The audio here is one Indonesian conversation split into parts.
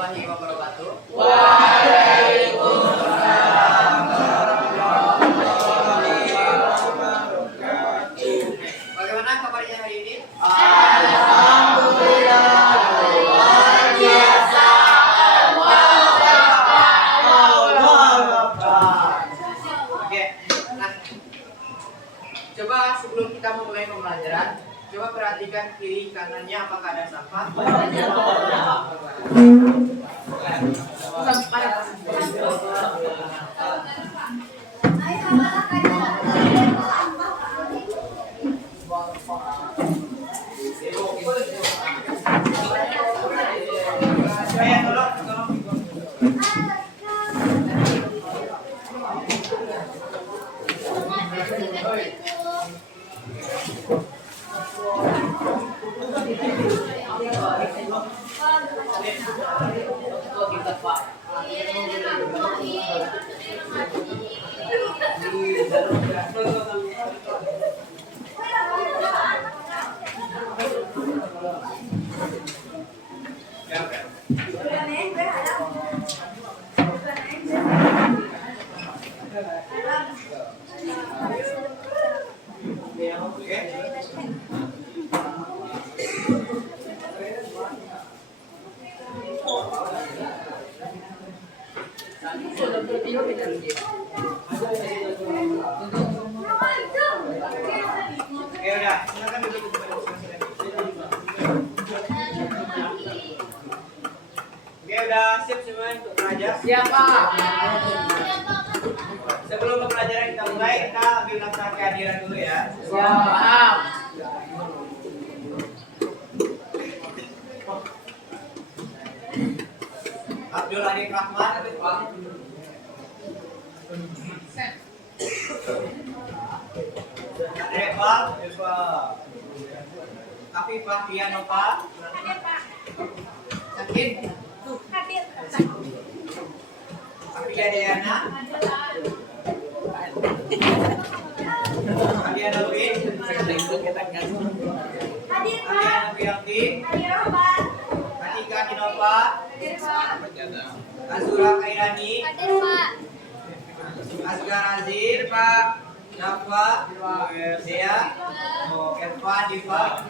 warahmatullahi wabarakatuh. Waalaikumsalam warahmatullahi wabarakatuh. Bagaimana kabarnya hari ini? Alhamdulillah, luar biasa. Oke. Nah, coba sebelum kita memulai pembelajaran, coba perhatikan kiri kanannya apakah ada sampah. Ya udah, silakan duduk di tempat masing-masing. Oke, udah siap semua untuk belajar? Siap, Pak. Sebelum pembelajaran kita mulai, kita ambil nota kehadiran dulu ya. Siap. Abdul Arif Rahman, Eva, Afifah Pianova, Sakit, Afia Diana, Adiana Win, Adiana Fianti, Atika Kinova, Azura Kairani, Asgar Azir, Nafa, Dea, Elva, Diva,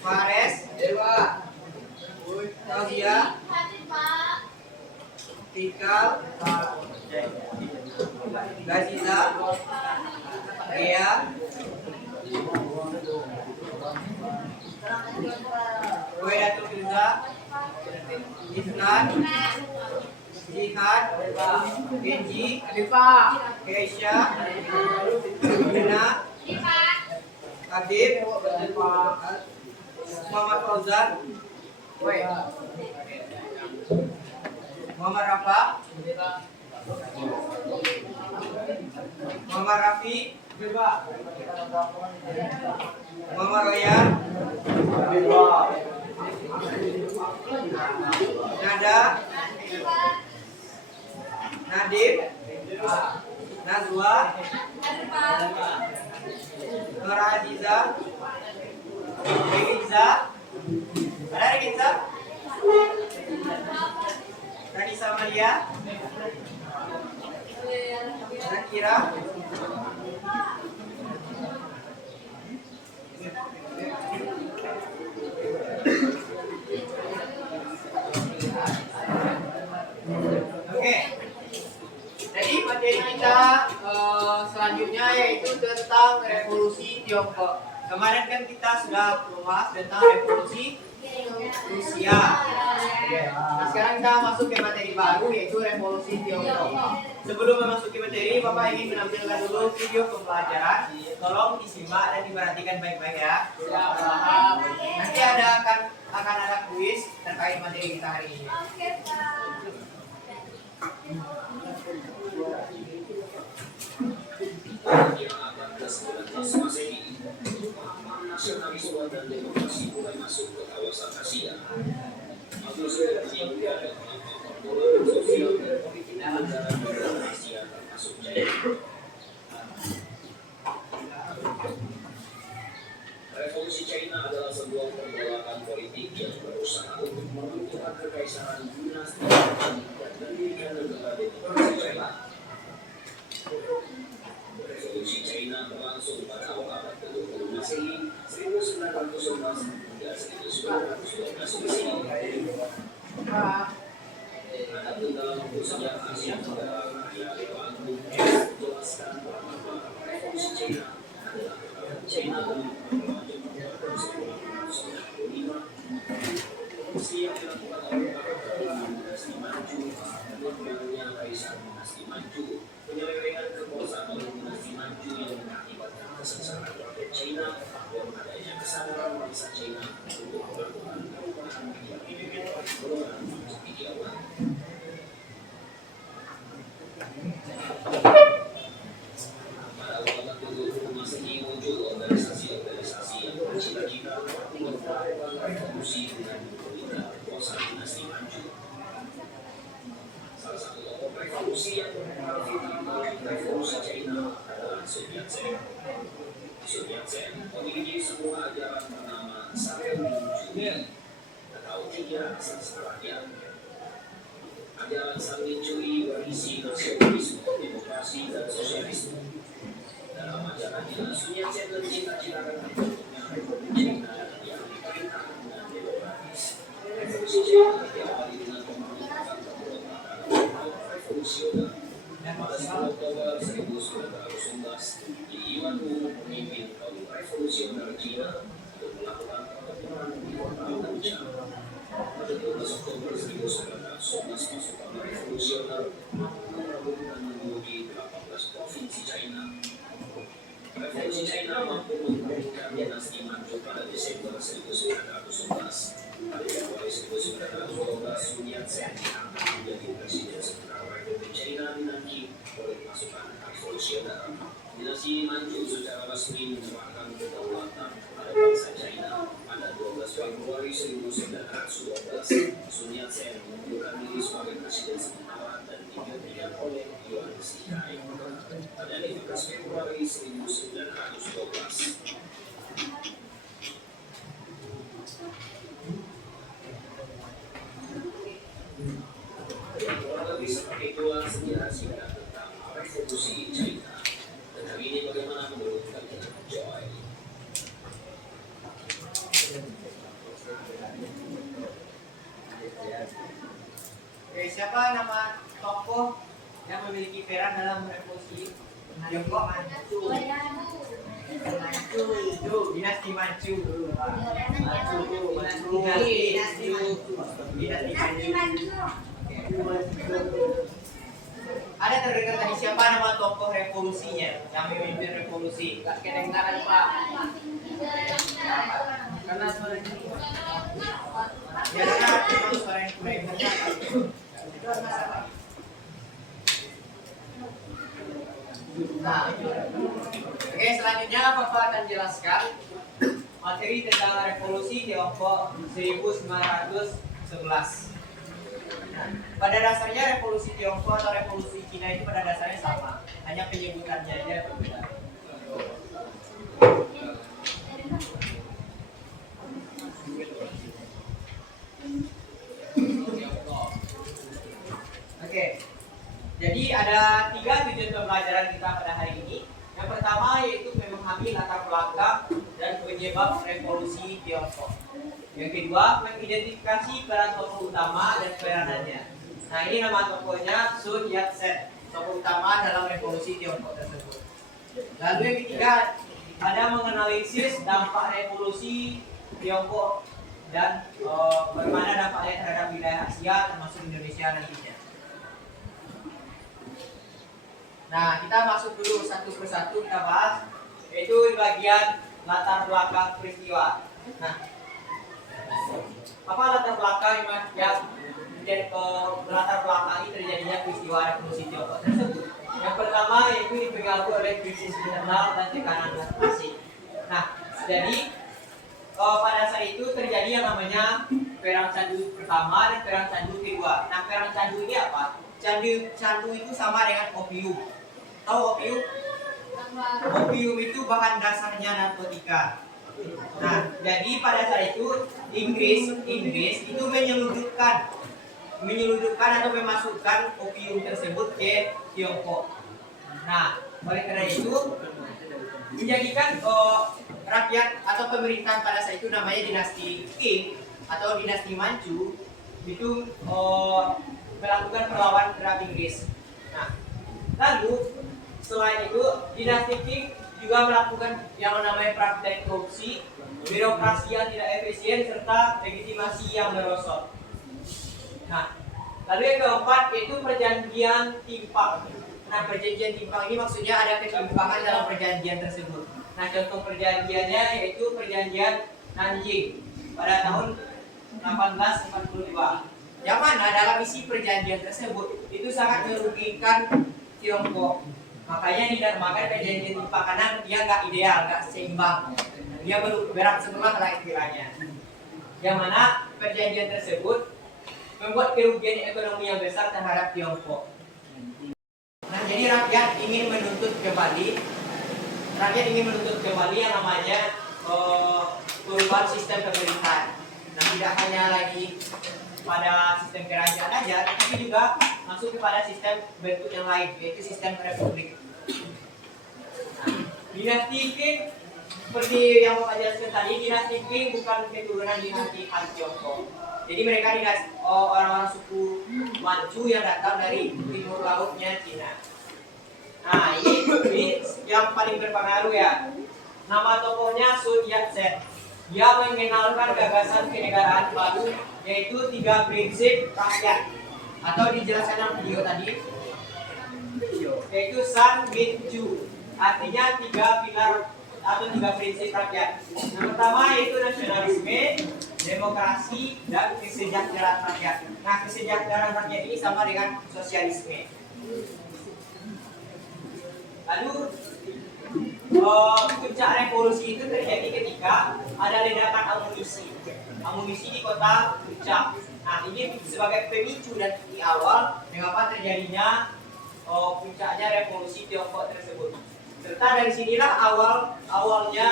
Fares, Tauzia, Tika, Gaziza, Dea, Wedatul Firza, Isnan, Jihad, Genji, Keisha, Dena, Adib, Muhammad Fauzan, Muhammad Rafa, Muhammad Rafi, Muhammad Royan, Nada, Nadib, Nazwa, Nur Aziza, Regiza, ada Regiza? Ranisa Malia, Zakira, Oke. Jadi materi kita selanjutnya yaitu tentang revolusi Tiongkok. Kemarin kan kita sudah membahas tentang revolusi Rusia. Nah, sekarang kita masuk ke materi baru yaitu revolusi Tiongkok. Sebelum memasuki materi, Bapak ingin menampilkan dulu video pembelajaran. Tolong disimak dan diperhatikan baik-baik ya. Nanti akan ada kuis terkait materi kita hari ini. Nasionalisme dan demokrasi mulai masuk ke kawasan Asia. Atmosfer yang ada kelompok sosial dan politik negara Asia termasuk China. Revolusi China adalah sebuah pergolakan politik yang berusaha untuk meruntuhkan kekaisaran dinasti dan mendirikan negara demokrasi China. Revolusi China berlangsung pada awal abad ke-20 Masehi 1911 hingga 1912 Masehi. Adapun dalam buku sejarah Asia Tenggara karya Leo Agung menjelaskan bahwa revolusi China adalah kekalahan China dalam perang revolusi yang dilakukan oleh para dinasti Manchu dan barunya Kaisar dinasti Manchu, penyelewengan kekuasaan oleh dinasti Manchu yang mengakibatkan kesengsaraan rakyat China dan adanya kesadaran bangsa China untuk melakukan perubahan yang dipimpin oleh golongan cendekiawan. Pada awal abad ke-20 Masehi muncul organisasi-organisasi yang bercita-cita untuk melakukan revolusi dengan memperlukan kekuasaan dinasti Manchu. Salah satu tokoh revolusi yang berpengaruh dalam revolusi China adalah Sun Yat-sen. Sun Yat-sen memiliki sebuah ajaran bernama Sare Minjui atau tiga asas rakyat. Ajaran San Minjui berisi nasionalisme, demokrasi, dan sosialisme. Dalam ajarannya, Sun Yat-sen mencita-citakan terbentuknya Republik China yang diperintah dengan demokratis. Revolusi China diawali dengan pemberontakan revolusioner. Pada 10 Oktober 1911, Li Yuanwu memimpin kaum revolusioner China untuk melakukan pertempuran di kota Wuchang. Pada 12 Oktober 1911, pasukan revolusioner merebut dan menduduki 18 provinsi China. Revolusi China mampu menggabungkan dinasti Manchu pada Desember 1911. Pada Januari 1912, Sun Yat-sen diangkat menjadi presiden sementara Republik China dinasti oleh pasukan revolusioner. Dinasti Manchu secara resmi menyerahkan kedaulatan pada bangsa China. Pada 12 Februari 1912, Sun Yat-sen mengundurkan diri sebagai presiden sementara dan digantikan oleh Yuan Shikai. Pada 15 Februari 1912. Kurang lebih seperti itulah sejarah singkat tentang revolusi China. Dan hari ini bagaimana menurut kalian, Joy? Oke, siapa nama tokoh yang memiliki peran dalam revolusi Tiongkok? Dinasti Manchu. Ada terdengar tadi siapa nama tokoh revolusinya yang memimpin revolusi? Gak kedengaran Pak. Karena suaranya biasa memang suara yang kurang terdengar. Nah, oke, selanjutnya Bapak akan jelaskan materi tentang revolusi Tiongkok 1911. Pada dasarnya revolusi Tiongkok atau revolusi Cina itu pada dasarnya sama, hanya penyebutannya aja berbeda. Oke, jadi ada 3 tujuan pembelajaran kita pada hari ini. Yang pertama yaitu memahami latar belakang dan penyebab revolusi Tiongkok. Yang kedua, mengidentifikasi peran tokoh utama dan peranannya. Nah, ini nama tokohnya Sun Yat-sen, tokoh utama dalam revolusi Tiongkok tersebut. Lalu yang ketiga, ada menganalisis dampak revolusi Tiongkok dan bagaimana dampaknya terhadap wilayah Asia termasuk Indonesia nantinya. Nah, kita masuk dulu satu persatu kita bahas, yaitu di bagian latar belakang peristiwa. Nah, apa latar belakang yang menjadi latar belakangi terjadinya peristiwa revolusi Tiongkok tersebut? Yang pertama yaitu dipengaruhi oleh krisis internal dan tekanan asing. Nah, jadi pada saat itu terjadi yang namanya perang candu pertama dan perang candu kedua. Nah, perang candu ini apa? Candu itu sama dengan opium. Tahu opium? Opium itu bahan dasarnya narkotika. Nah, jadi pada saat itu Inggris itu menyeludupkan atau memasukkan opium tersebut ke Tiongkok. Nah, oleh karena itu menjadikan rakyat atau pemerintahan pada saat itu namanya dinasti Qing atau dinasti Manchu itu melakukan perlawanan terhadap Inggris. Nah, lalu selain itu dinasti Qing juga melakukan yang namanya praktek korupsi, birokrasi yang tidak efisien serta legitimasi yang merosot. Nah, lalu yang keempat yaitu perjanjian timpang. Nah, perjanjian timpang ini maksudnya ada ketimpangan dalam perjanjian tersebut. Nah, contoh perjanjiannya yaitu perjanjian Nanjing pada tahun 1842. Yang mana dalam isi perjanjian tersebut itu sangat merugikan Tiongkok. Makanya dinamakan perjanjian timpang karena dia nggak ideal, nggak seimbang. Dia berat sebelah lah istilahnya. Yang mana perjanjian tersebut membuat kerugian ekonomi yang besar terhadap Tiongkok. Nah, jadi rakyat ingin menuntut kembali yang namanya perubahan sistem pemerintahan. Nah, tidak hanya lagi pada sistem kerajaan aja, tapi juga masuk kepada sistem bentuk yang lain, yaitu sistem republik. Nah, dinasti Qing seperti yang Bapak jelaskan tadi, dinasti Qing bukan keturunan dinasti Han Tiongkok. Jadi mereka orang-orang suku Manchu yang datang dari timur lautnya Cina. Nah, ini yang paling berpengaruh ya. Nama tokohnya Sun Yat-sen. Dia mengenalkan gagasan kenegaraan baru, yaitu 3 prinsip rakyat. Atau dijelaskan dalam video tadi, yaitu San Min Chu. Artinya 3 pilar atau 3 prinsip rakyat. Yang pertama yaitu nasionalisme, demokrasi, dan kesejahteraan rakyat. Nah, kesejahteraan rakyat ini sama dengan sosialisme. Lalu puncak revolusi itu terjadi ketika ada ledakan amunisi di kota Puncak. Nah, ini sebagai pemicu dan titik awal mengapa terjadinya puncaknya revolusi Tiongkok tersebut. Serta dari sinilah awalnya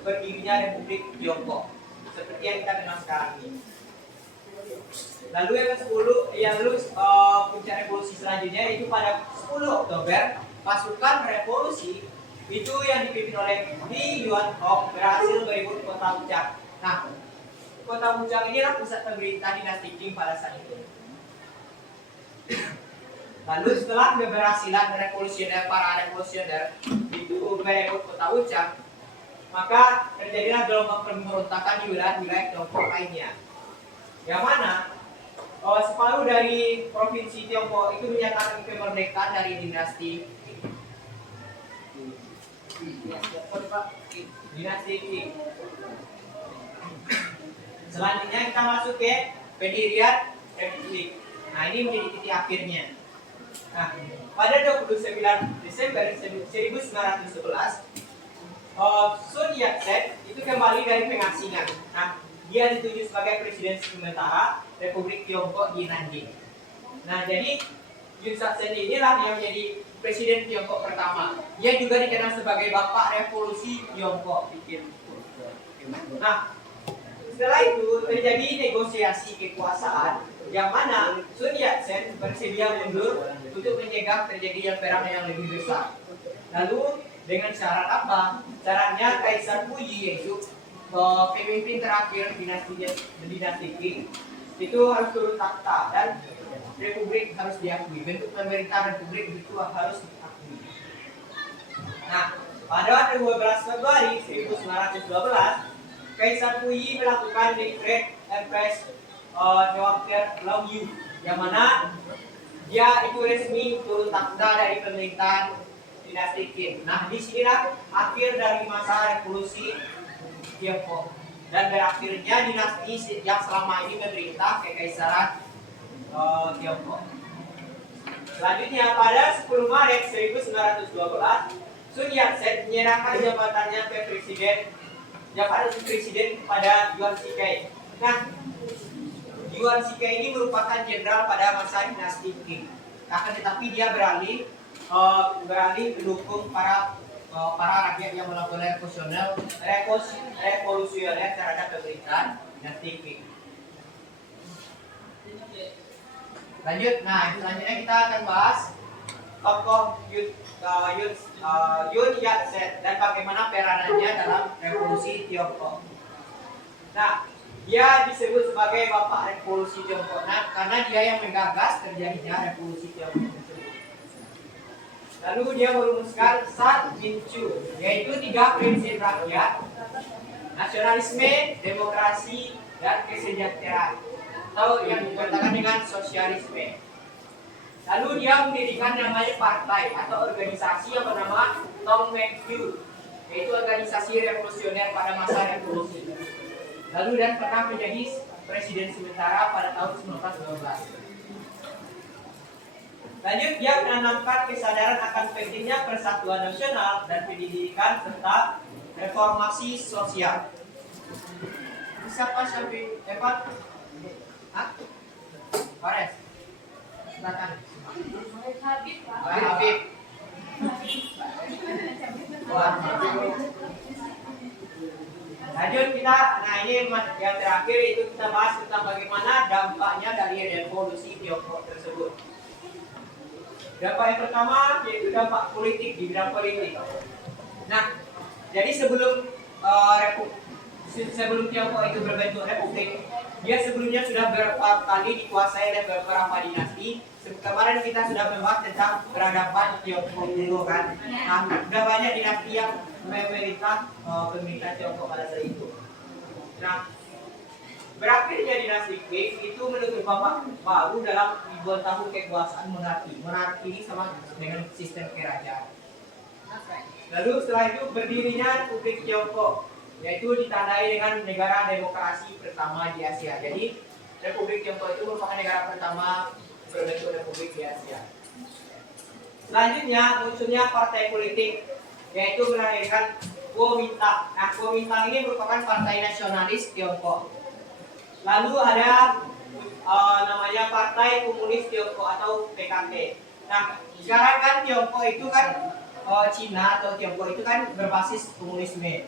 berdirinya Republik Tiongkok seperti yang kita kenal sekarang ini. Lalu yang ke-10, puncak revolusi selanjutnya itu pada 10 Oktober pasukan revolusi itu yang dipimpin oleh Li Yuanhong berhasil berebut kota Puncak. Nah, kota Puncak inilah pusat pemerintahan dinasti Qing pada saat itu. Lalu setelah keberhasilan para revolusioner itu berebut kota Puncak, maka terjadilah gelombang pemberontakan di wilayah Tiongkok lainnya. Yang mana separuh dari provinsi Tiongkok itu menyatakan kemerdekaan dari dinasti Qing. Selanjutnya kita masuk ke pendirian Republik. Nah, ini menjadi titik akhirnya. Nah, pada 29 Desember 1911, Sun Yat-sen itu kembali dari pengasingan. Nah, dia ditunjuk sebagai presiden sementara Republik Tiongkok di Nanjing. Nah, jadi Sun Yat-sen inilah yang menjadi presiden Tiongkok pertama. Dia juga dikenal sebagai Bapak Revolusi Tiongkok. Nah, setelah itu terjadi negosiasi kekuasaan yang mana Sun Yat-sen bersedia mundur untuk mencegah terjadinya perang yang lebih besar. Lalu dengan syarat apa? Syaratnya Kaisar Puyi, yaitu pemimpin terakhir dinasti Qing itu harus turun takhta dan republik harus diakui. Bentuk pemerintahan republik itu harus diakui. Nah, pada 12 Februari 1912, Kaisar Puyi melakukan dekret Empress Dr. Long Yu, yang mana dia itu resmi turun takhta dari pemerintahan dinasti Qing. Nah, disinilah akhir dari masa revolusi Tiongkok dan berakhirnya dinasti yang selama ini memerintah kekaisaran Tiongkok. Selanjutnya pada 10 Maret 1912, Sun Yat-sen menyerahkan jabatannya ke presiden kepada Yuan Shikai. Nah, Yuan Shikai ini merupakan jenderal pada masa dinasti Qing. Akan tetapi dia beralih mendukung para para rakyat yang melakukan revolusioner terhadap pemerintahan dinasti Qing. Lanjut, nah selanjutnya kita akan bahas tokoh Yun Yat-sen dan bagaimana peranannya dalam revolusi Tiongkok. Nah, dia disebut sebagai bapak revolusi Tiongkok karena dia yang menggagas terjadinya revolusi Tiongkok tersebut. Lalu dia merumuskan San Min Chu, yaitu 3 prinsip rakyat: nasionalisme, demokrasi, dan kesejahteraan, atau yang dikatakan dengan sosialisme. Lalu dia mendirikan namanya partai atau organisasi yang bernama Tong Meng Kyu, yaitu organisasi revolusioner pada masa revolusi. Lalu dan pernah menjadi presiden sementara pada tahun 1912. Lanjut, dia menanamkan kesadaran akan pentingnya persatuan nasional dan pendidikan serta reformasi sosial. Siapa sampai Evan? Hah? Fares? Silakan. Habib. Lanjut kita, nah ini yang terakhir itu kita bahas tentang bagaimana dampaknya dari revolusi Tiongkok tersebut. Dampak yang pertama yaitu dampak politik di bidang politik. Nah, jadi sebelum Tiongkok itu berbentuk republik, dia sebelumnya sudah beberapa kali dikuasai oleh beberapa dinasti. Kemarin kita sudah membahas tentang peradaban Tiongkok dulu kan. Nah, sudah banyak dinasti yang memerintah pemerintah Tiongkok pada saat itu. Nah, berakhirnya dinasti Qing itu menutup babak baru dalam ribuan tahun kekuasaan monarki. Monarki ini sama dengan sistem kerajaan. Lalu setelah itu berdirinya Republik Tiongkok, yaitu ditandai dengan negara demokrasi pertama di Asia. Jadi Republik Tiongkok itu merupakan negara pertama berbentuk republik di Asia. Selanjutnya munculnya partai politik, yaitu melahirkan Kuomintang. Nah, Kuomintang ini merupakan partai nasionalis Tiongkok. Lalu ada namanya Partai Komunis Tiongkok atau PKT. Nah, sekarang kan Tiongkok itu kan Cina atau Tiongkok itu kan berbasis komunisme.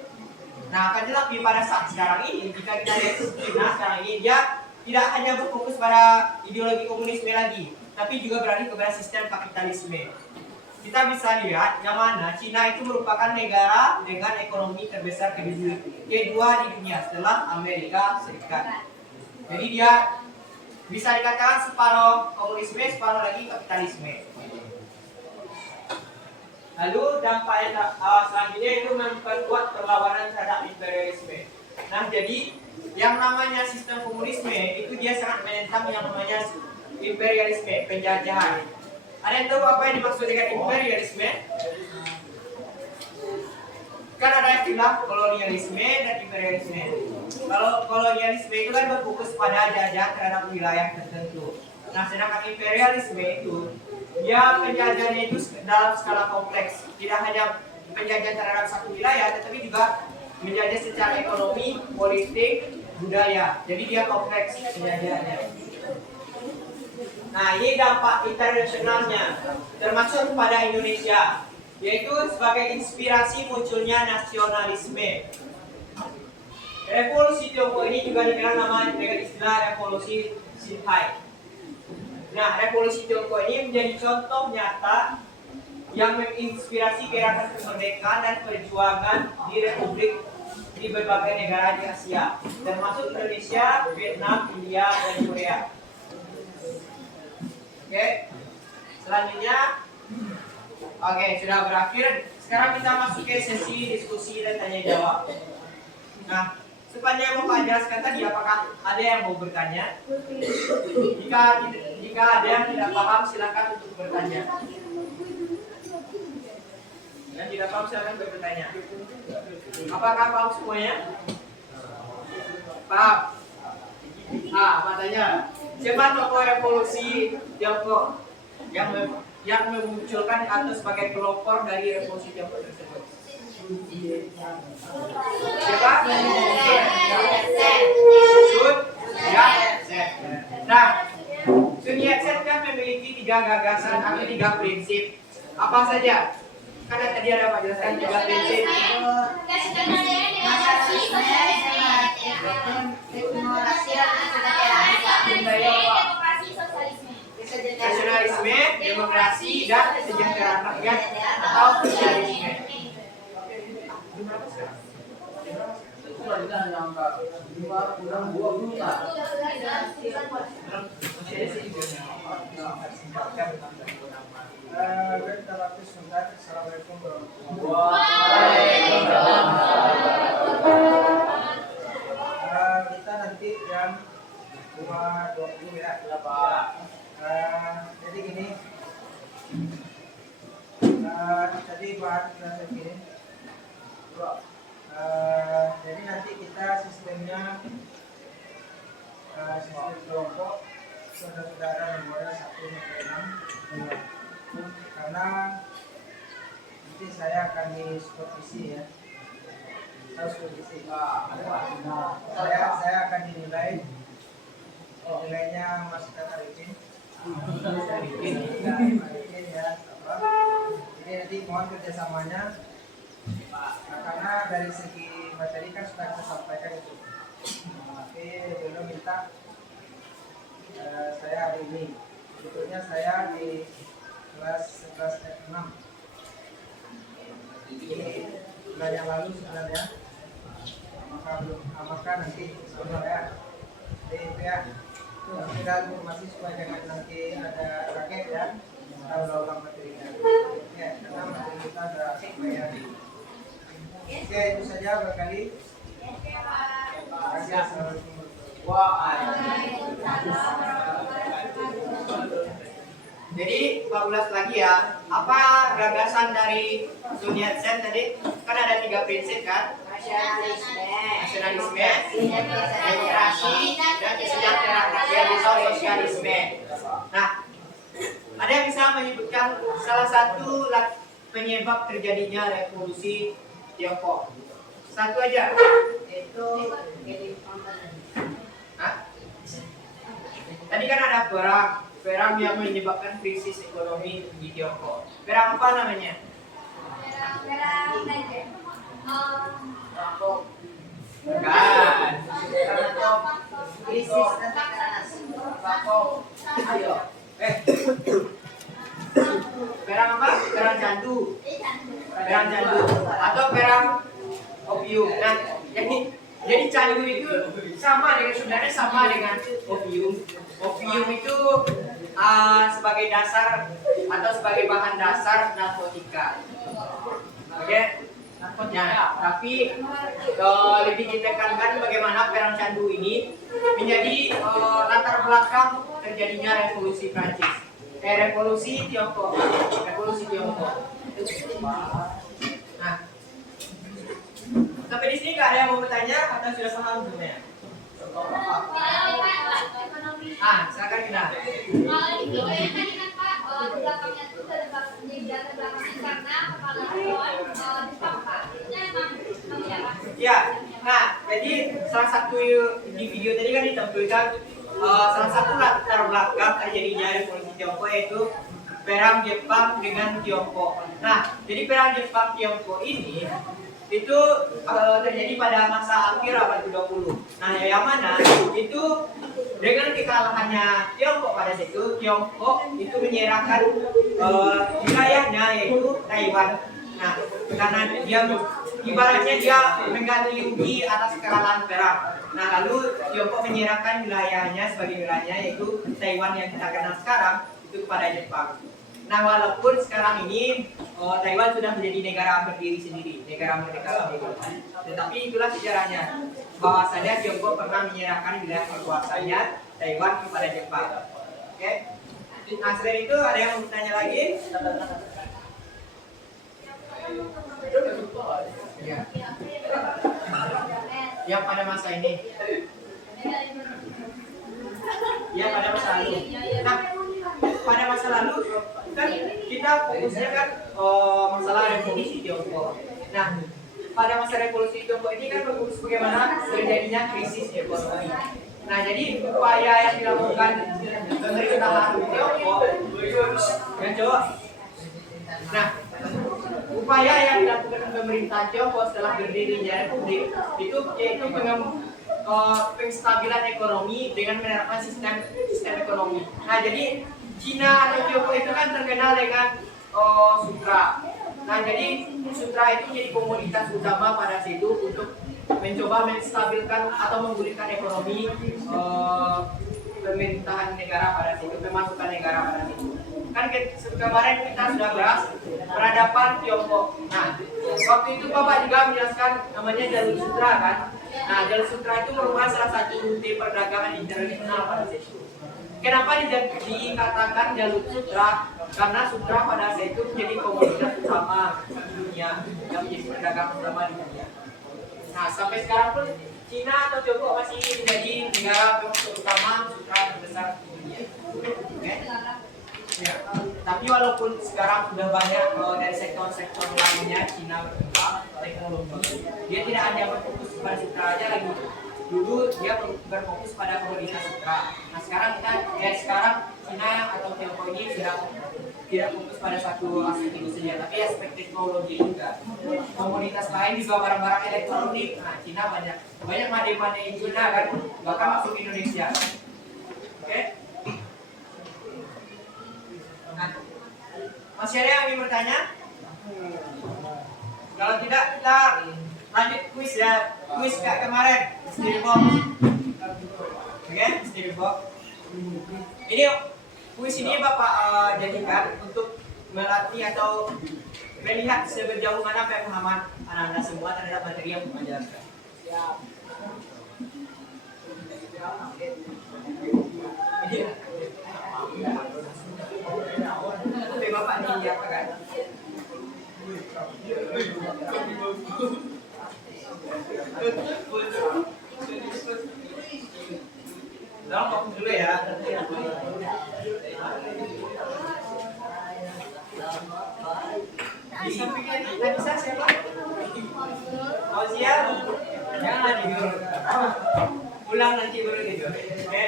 Nah, akan tetapi pada saat sekarang ini, jika kita lihat Cina sekarang ini, dia tidak hanya berfokus pada ideologi komunisme lagi, tapi juga beralih kepada sistem kapitalisme. Kita bisa lihat yang mana Cina itu merupakan negara dengan ekonomi terbesar kedua di dunia setelah Amerika Serikat. Jadi dia bisa dikatakan separuh komunisme, separuh lagi kapitalisme. Lalu dampak yang selanjutnya itu memperkuat perlawanan terhadap imperialisme. Nah, jadi yang namanya sistem komunisme itu dia sangat menentang yang namanya imperialisme, penjajahan. Ada yang tahu apa yang dimaksud dengan imperialisme? Kan ada istilah kolonialisme dan imperialisme. Kalau kolonialisme itu kan berfokus pada jajahan terhadap wilayah tertentu. Nah, sedangkan imperialisme itu dia penjajahannya itu dalam skala kompleks, tidak hanya penjajahan terhadap satu wilayah, tetapi juga menjajah secara ekonomi, politik, budaya. Jadi dia kompleks penjajahannya. Nah, ini dampak internasionalnya, termasuk pada Indonesia, yaitu sebagai inspirasi munculnya nasionalisme. Revolusi Tiongkok ini juga dikenal nama dengan istilah revolusi Xinhai. Nah, revolusi Tiongkok ini menjadi contoh nyata yang menginspirasi gerakan kemerdekaan dan perjuangan di republik di berbagai negara di Asia, termasuk Indonesia, Vietnam, India, dan Korea. Oke, selanjutnya, sudah berakhir. Sekarang kita masuk ke sesi diskusi dan tanya jawab. Nah, sepanjang Bapak jelaskan tadi, apakah ada yang mau bertanya? Jika ada yang tidak paham, silakan untuk bertanya. Yang tidak paham, silakan bertanya. Apakah paham semuanya? Paham? Matanya. Siapa tokoh revolusi Tiongkok yang memunculkan atau sebagai pelopor dari revolusi Tiongkok tersebut? Siapa? Sun Yat-sen. Nah, Sun Yat-sen kan memiliki 3 gagasan atau 3 prinsip. Apa saja? Karena tadi ada Pak jelaskan tiga prinsip. Nasionalisme, demokrasi, dan kesejahteraan rakyat atau sosialisme. Assalamualaikum warahmatullahi wabarakatuh. Kita nanti jam 2.20 ya. Jadi gini, tadi bahan kita segini. Jadi nanti kita sistemnya sistem kelompok saudara-saudara nomor 1 sampai 6. Karena nanti saya akan di supervisi ya. Harus supervisi. Saya akan dinilai. Nilainya Mas Arifin. Ya, jadi nanti mohon kerjasamanya. Nah, karena dari segi materi kan sudah kita sampaikan itu. Tapi belum minta saya hari ini. Sebetulnya saya di kelas 11 F6. Ini bulan yang lalu sebenarnya. Maka nanti sama ya. Jadi itu ya. Kita informasi supaya jangan nanti ada raket ya. Kalau ulang materinya. Ya, karena materi kita ada supaya. Oke, itu saja barangkali. Assalamualaikum. Jadi Pak ulas lagi ya, apa gagasan dari Sun Yat-sen tadi? Kan ada 3 prinsip kan? Nasionalisme, demokrasi, dan kesejahteraan rakyat atau sosialisme. Nah, ada yang bisa menyebutkan salah satu penyebab terjadinya revolusi Tiongkok? Satu aja. Itu Hah? Tadi kan ada perang yang menyebabkan krisis ekonomi di Tiongkok. Perang apa namanya? Bukan. krisis Ayo. Perang apa? Perang candu. Perang candu atau perang opium. Nah, jadi candu itu sebenarnya sama dengan opium. Opium itu sebagai dasar atau sebagai bahan dasar narkotika. Oke. Nah, tapi lebih ditekankan bagaimana perang candu ini menjadi latar belakang terjadinya revolusi Prancis. Revolusi Tiongkok. Revolusi Tiongkok. Nah, sampai di sini nggak ada yang mau bertanya atau sudah paham sebenarnya? Silakan kita. Kalau di video yang tadi kan Pak, di belakangnya itu di belakangnya karena kepala pohon Jepang Pak. Itu emang siapa? Ya, nah jadi salah satu di video tadi kan ditampilkan salah satu latar belakang terjadinya revolusi Tiongkok yaitu perang Jepang dengan Tiongkok. Nah, jadi perang Jepang Tiongkok ini itu terjadi pada masa akhir abad ke-20. Nah, yang mana itu dengan kekalahannya Tiongkok pada situ, Tiongkok itu menyerahkan wilayahnya yaitu Taiwan. Nah, karena dia ibaratnya dia mengganti rugi atas kekalahan perang. Nah, lalu Tiongkok menyerahkan wilayahnya sebagai wilayahnya yaitu Taiwan yang kita kenal sekarang itu kepada Jepang. Nah, walaupun sekarang ini Taiwan sudah menjadi negara berdiri sendiri, negara merdeka sendiri. Tetapi itulah sejarahnya, bahwasanya Tiongkok pernah menyerahkan wilayah kekuasaannya Taiwan kepada Jepang. Oke? Nah, selain itu ada yang mau bertanya lagi? Ya. Yang pada masa ini. Ya, pada masa lalu. Nah, pada masa lalu kan kita fokusnya kan masalah revolusi Tiongkok. Nah, pada masa revolusi Tiongkok ini kan fokus bagaimana terjadinya krisis ekonomi. Nah, jadi upaya yang dilakukan pemerintahan Tiongkok yang coba. Nah, upaya yang dilakukan pemerintah Tiongkok setelah berdirinya republik itu yaitu penstabilan ekonomi dengan menerapkan sistem ekonomi. Nah, jadi Cina atau Tiongkok itu kan terkenal dengan sutra. Nah, jadi sutra itu jadi komoditas utama pada situ untuk mencoba menstabilkan atau memulihkan ekonomi pemerintahan negara pada situ, pemasukan negara pada situ. Kan kemarin kita sudah bahas peradaban Tiongkok. Nah, waktu itu Bapak juga menjelaskan namanya jalur sutra kan. Nah, jalur sutra itu merupakan salah satu rute perdagangan internasional pada situ. Kenapa dikatakan jalur sutra? Karena sutra pada saat itu menjadi komoditas utama di dunia, yang menjadi perdagangan utama di dunia. Nah, sampai sekarang pun Cina atau Tiongkok masih menjadi negara utama sutra terbesar di dunia. Oke? Ya. Tapi walaupun sekarang sudah banyak dari sektor-sektor lainnya Cina berkembang teknologi, dia tidak hanya berfokus pada sutra aja lagi. Dulu dia berfokus pada komoditas sutra. Nah, sekarang Cina atau Tiongkok ini sudah tidak fokus pada satu aspek itu saja, tapi aspek teknologi juga. Komoditas lain juga barang-barang elektronik. Nah, Cina banyak made Cina kan, bahkan masuk Indonesia. Oke? Nah, masih ada yang ingin bertanya? Kalau tidak, kita lanjut kuis ya. Kuis kayak kemarin, mystery box. Oke, mystery box. Ini kuis ini Bapak jadikan untuk melatih atau melihat sejauh mana pemahaman anak-anak semua terhadap materi yang Bapak jelaskan. Siap. Tapi Bapak ini apa kan? Tolong fokus dulu ya. Di sampingnya bisa siapa? Fauzia? Jangan tidur. Pulang nanti baru tidur. Oke?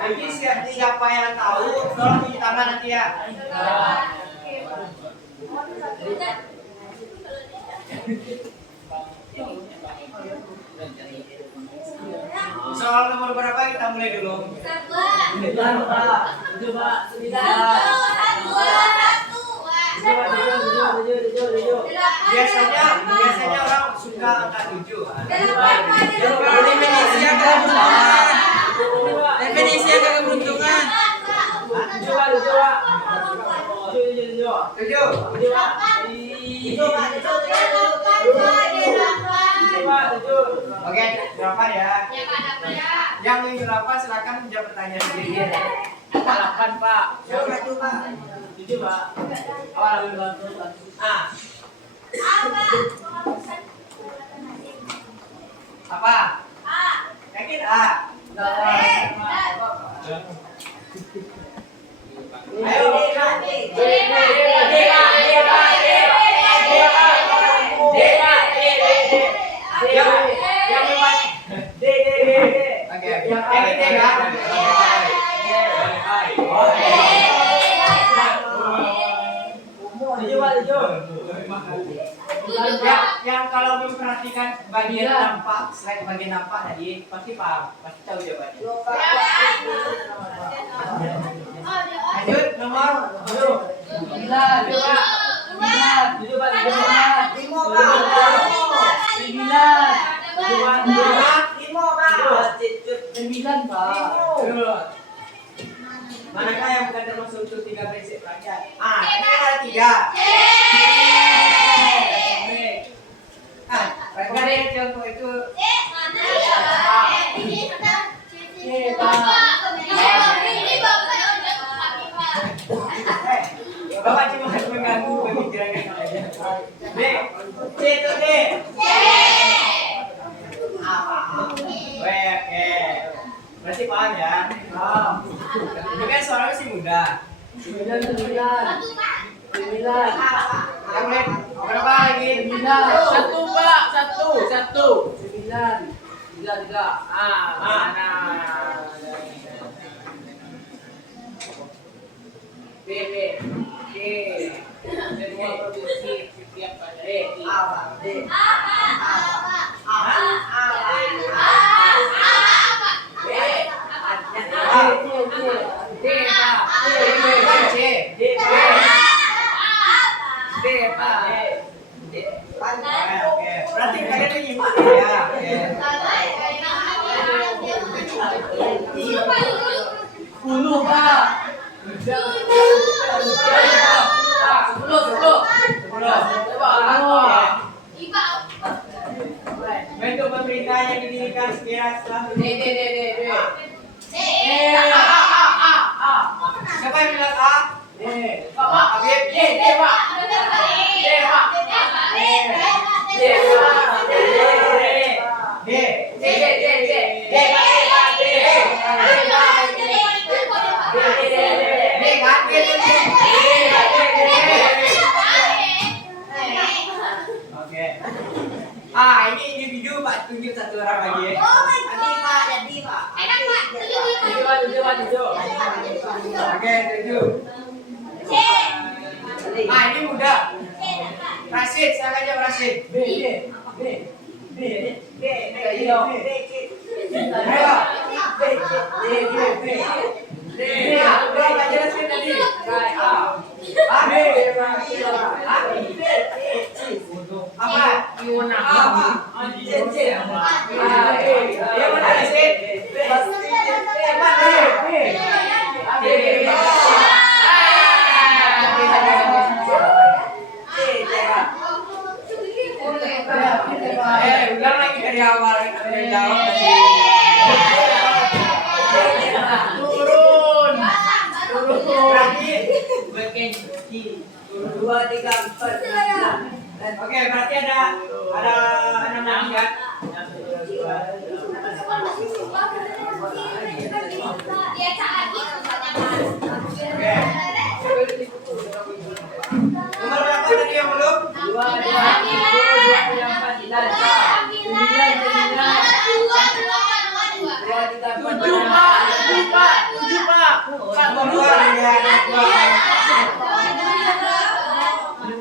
Nanti siapa yang tahu, tolong cuci tangan nanti ya. Soal nomor berapa kita mulai dulu? Biasanya orang suka angka 7. Definisi angka keberuntungan. 7. Oke, berapa ya? Yang ingin berapa silakan menjawab pertanyaan sendiri. 8 Pak. Siapa itu Pak? 7 Pak. Awal Apa? Yakin A? Ayo. Yang kalau memperhatikan bagian nampak, slide bagian nampak tadi pasti paham, pasti tahu jawabannya. Lanjut nomor 9 Pak. Manakah yang bukan termasuk untuk 3 prinsip rakyat? Ini ada 3. Mereka dari contoh itu D. C itu D. Apa? W, oke. Berarti paham ya? Paham. Ini kan suara masih muda. 1 Pak. Yang lain, berapa lagi? 1 Pak, 1. 9. Mana? B. Semua provinsi setiap pada Oke. Berarti kalian menyimak ya. Oke. Sepuluh Pak. 10. Bentuk pemerintahan yang didirikan sekira setelah D. Siapa yang bilang A? Pak, Habib. D, Pak. Oke. Ini individu Pak, tunjuk satu orang lagi ya. Tujuh. Oke, tujuh. Ini muda. Rasid, silakan jawab Rasid. Ayo. Berapa jelasin tadi? Apa? Apa? Yang mana Rasid? Ulang lagi dari awal, dari jawab tadi. Turun. Berarti Bikin 2, 3, 4. Oke, berarti ada 6 ya. Oke. Nomor berapa tadi yang belum?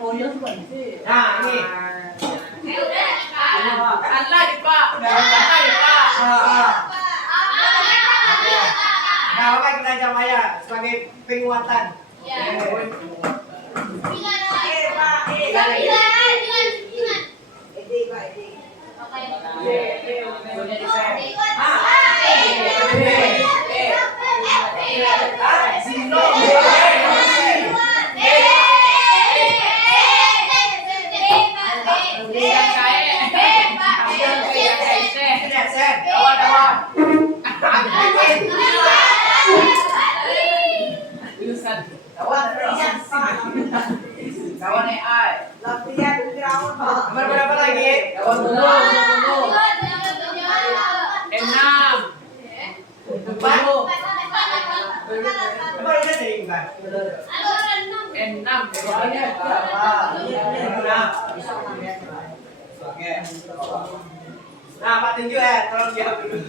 7 Pak. Nah, ini. Allah di Pak. Nah, oke kita jawab ya sebagai penguatan. Kawan AI. Nomor berapa lagi? 6. 4. Nomor ini dari bukan? 6. Oke. Nah, Pak tunjuk ya, tolong jawab dulu.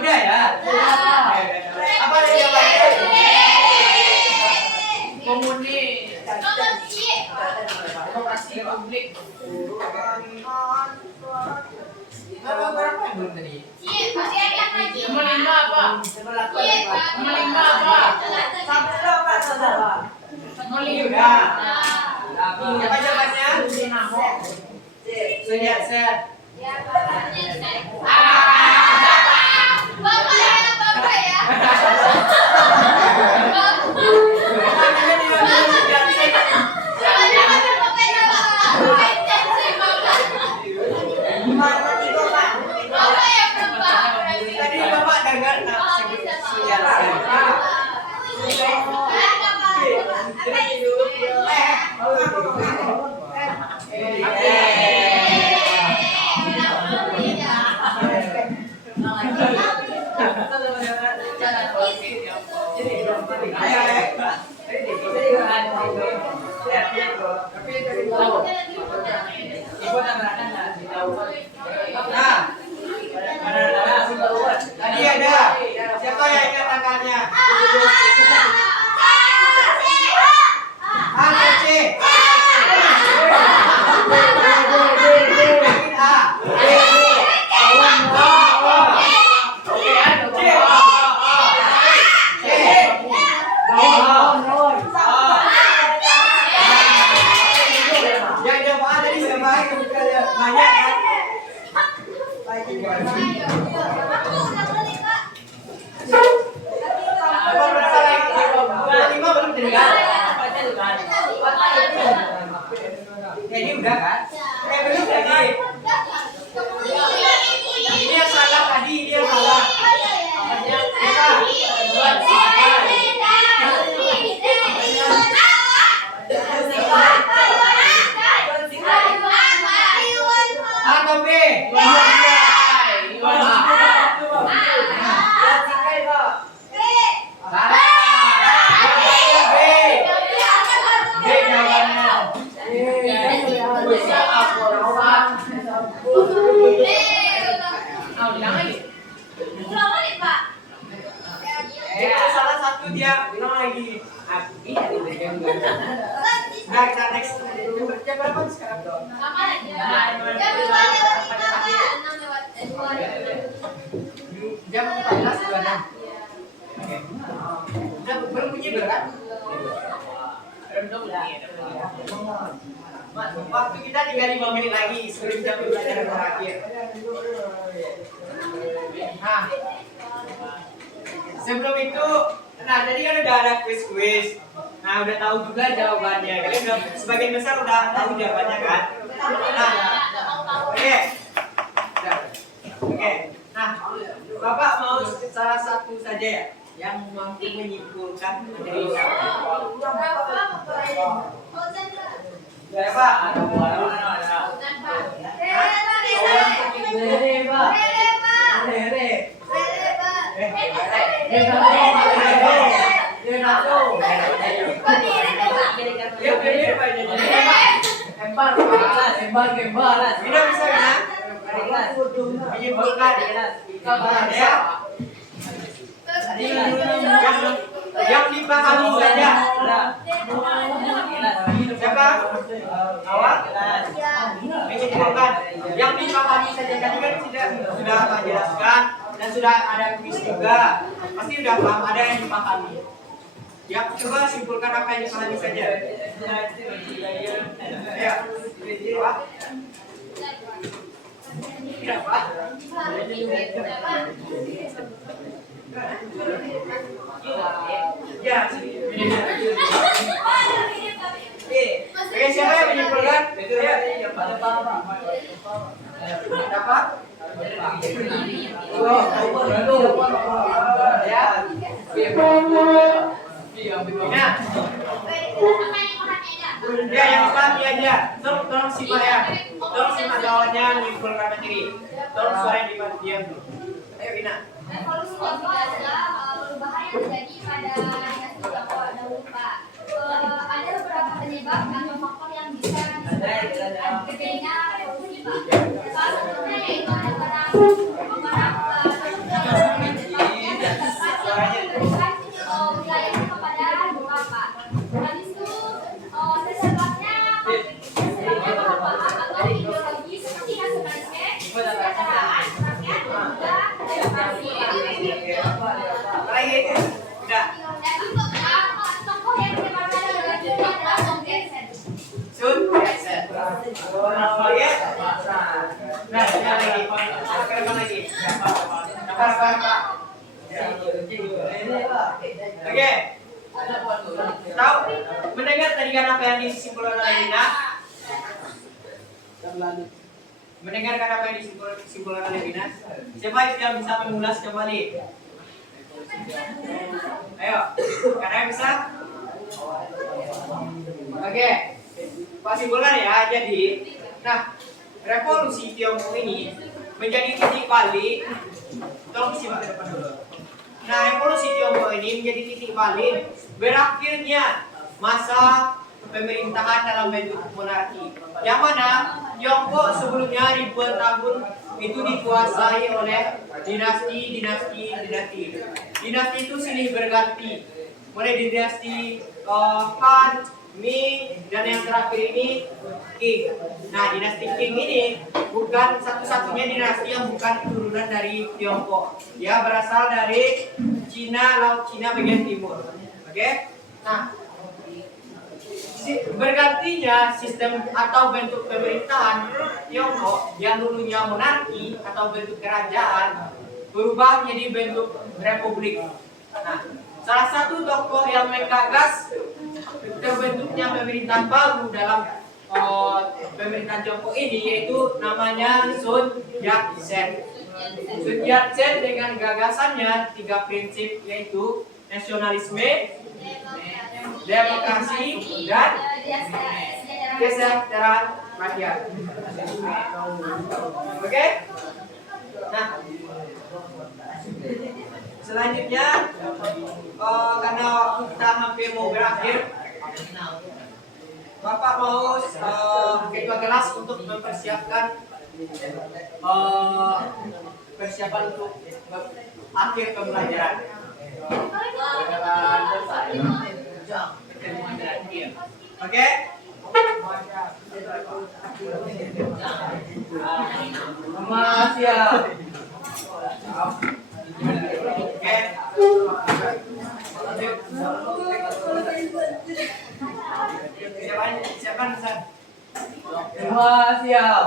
Udah ya? Apa yang jawabannya? Komunis. Demokrasi publik. Nomor berapa yang belum tadi? Nomor 5 apa? Nomor 8. Nomor 5 apa? Nomor 5. Apa jawabannya? Sehat. Tadi Bapak dengar sebut sehat. Tapi dari itu. Ibu tak berada di tahu. Nah, tadi ada. Siapa yang ingat angkanya? A atau C? Yakin A? Yang jawab A tadi siapa? Banyak kan? Apa berapa lagi? Udah 5 belum terdengar? Ini udah kan? Belum lagi. Ini yang salah tadi, ini yang salah. A atau B? Salah satu dia bilang lagi. Nah, kita next. Jam berapa sekarang dong? Jam 14.26. Oke. Udah belum bunyi berat? Waktu kita tinggal 5 menit lagi sebelum jam pembelajaran berakhir. Nah, sebelum itu, nah tadi kan udah ada quiz. Nah, udah tahu juga jawabannya. Kalian udah sebagian besar udah tahu jawabannya kan? Nah, oke. Oke. Nah, Bapak mau salah satu saja ya yang mampu menyimpulkan materi ini. Siapa? Tidak bisa kan? Menyimpulkan ya. Yang dipahami saja. Siapa? Awal? Menyimpulkan. Yang dipahami saja tadi kan sudah Pak jelaskan dan sudah ada kuis juga. Pasti sudah paham ada yang dipahami. Ya, coba simpulkan apa yang dipahami saja. Ya. Tidak, Pak. Ya. Oke, siapa yang menyimpulkan? Dapat? Ya. Ya, yang pahami aja. Tolong simak ya. Tolong simak jawabannya menyimpulkan materi. Tolong suara yang diam dulu. Ayo, Vina. Revolusi itu adalah perubahan yang terjadi pada dinasti dahulu, Pak. Ada beberapa penyebab atau faktor yang bisa disebabkan terjadinya revolusi, Pak. Salah satunya yaitu ada perang wilayahnya kepada Jepang, Pak. Habis itu sebabnya pemahaman atau ideologi seperti nasionalisme, kesejahteraan rakyat, dan juga demokrasi. Udah. Tokoh yang menyebabkan revolusi adalah Sun Yat-sen. Sun Yat-sen. Ya. Nah, yang lagi. Apa lagi? Apa? Oke. Tahu mendengar tadi kan apa yang disimpulkan oleh Dina? Mendengarkan apa yang disimpulkan oleh Dina? Siapa yang bisa mengulas kembali? Ayo, karena bisa. Oke, Pak simpulkan ya. Jadi, nah, revolusi Tiongkok ini menjadi titik balik. Tolong simak ke depan dulu. Nah, revolusi Tiongkok ini menjadi titik balik berakhirnya masa pemerintahan dalam bentuk monarki. Yang mana Tiongkok sebelumnya ribuan tahun itu dikuasai oleh dinasti. Dinasti itu silih berganti. Mulai dinasti Han, Ming, dan yang terakhir ini Qing. Nah, dinasti Qing ini bukan satu-satunya dinasti yang bukan keturunan dari Tiongkok. Dia berasal dari Cina, Laut Cina bagian timur. Oke? Nah, bergantinya sistem atau bentuk pemerintahan Tiongkok yang dulunya monarki atau bentuk kerajaan berubah menjadi bentuk republik. Nah, salah satu tokoh yang menggagas terbentuknya pemerintahan baru dalam pemerintahan Tiongkok ini yaitu namanya Sun Yat-sen. Sun Yat-sen dengan gagasannya 3 prinsip yaitu nasionalisme, demokrasi, dan kesejahteraan rakyat. Oke? Nah, selanjutnya karena waktu kita hampir mau berakhir, Bapak mau ketua kelas untuk mempersiapkan persiapan untuk akhir pembelajaran. Oke? Siap. Oke. Siapkan pesan. Semua siap.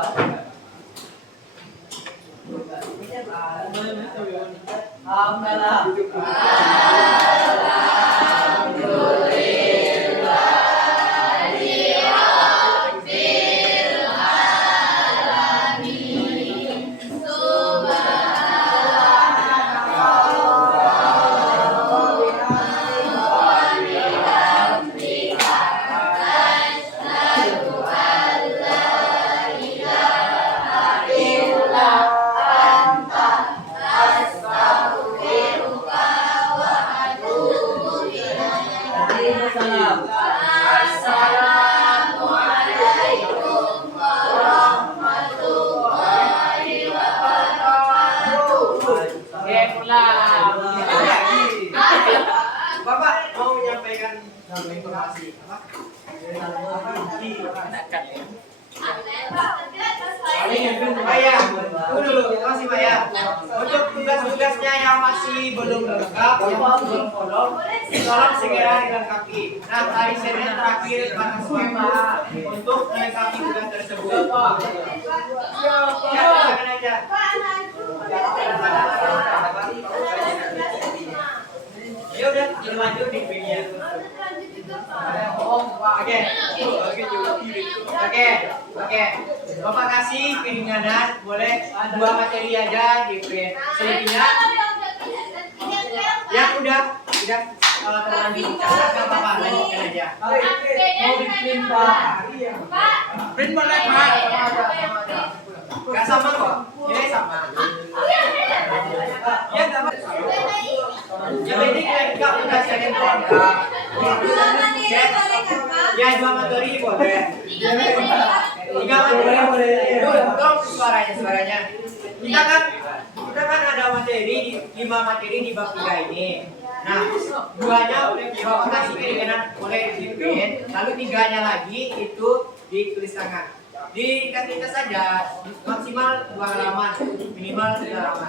Bapak mau menyampaikan informasi apa? Pak ya, tunggu dulu, masih Pak ya. Untuk tugas-tugasnya yang masih belum lengkap, yang masih belum follow, tolong segera dilengkapi. Nah, hari Senin terakhir batas waktu untuk melengkapi tugas tersebut. Ya, silakan aja. Ya udah, lanjut di video. Oke. Bapak kasih keringanan, boleh 2 materi aja di print. Selebihnya yang udah terlanjur dicatat nggak apa-apa, lanjutkan aja. Mau di-print, Pak. Print boleh Pak. Nggak sama kok, nilai sama. Ya nggak apa. Yang penting lengkap udah saya lengkap. Ya 2 materi boleh. 3 materi boleh. Tolong suaranya. Kita kan ada materi 5 materi di bab 3 ini. Nah, 2-nya Bapak kasih keringanan boleh di print, lalu 3-nya lagi itu ditulis tangan. Dikasih saja maksimal 2 halaman, minimal 3 halaman.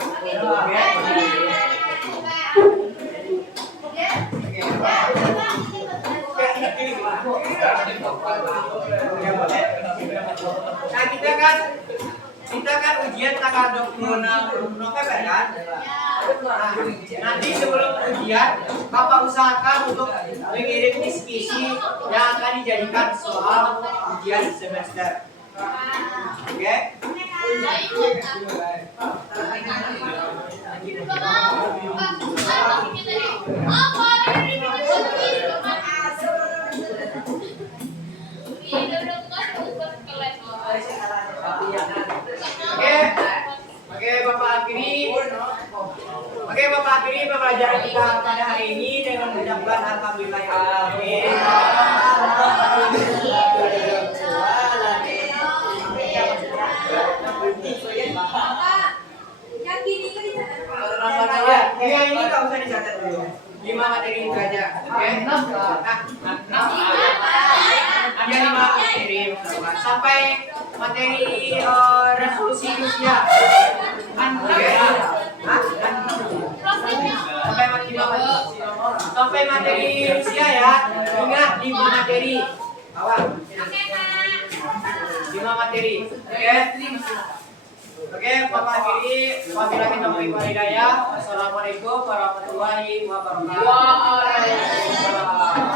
Nah, kita kan ujian tanggal 26 November kan? Nah, nanti sebelum ujian, Bapak usahakan untuk mengirim kisi-kisi yang akan dijadikan soal ujian semester. Oke? Oke, Bapak akhiri pembelajaran kita pada hari ini dengan mengucapkan alhamdulillah. Amin. materi observasi sampai materi resolusi usia. Oke. Sampai materi usia ya. Ingat 5 materi. Awal. 5 materi. Oke. Oke, Bapak Kiri, wabillahi taufiq wal hidayah. Assalamualaikum warahmatullahi wabarakatuh. Waalaikumsalam.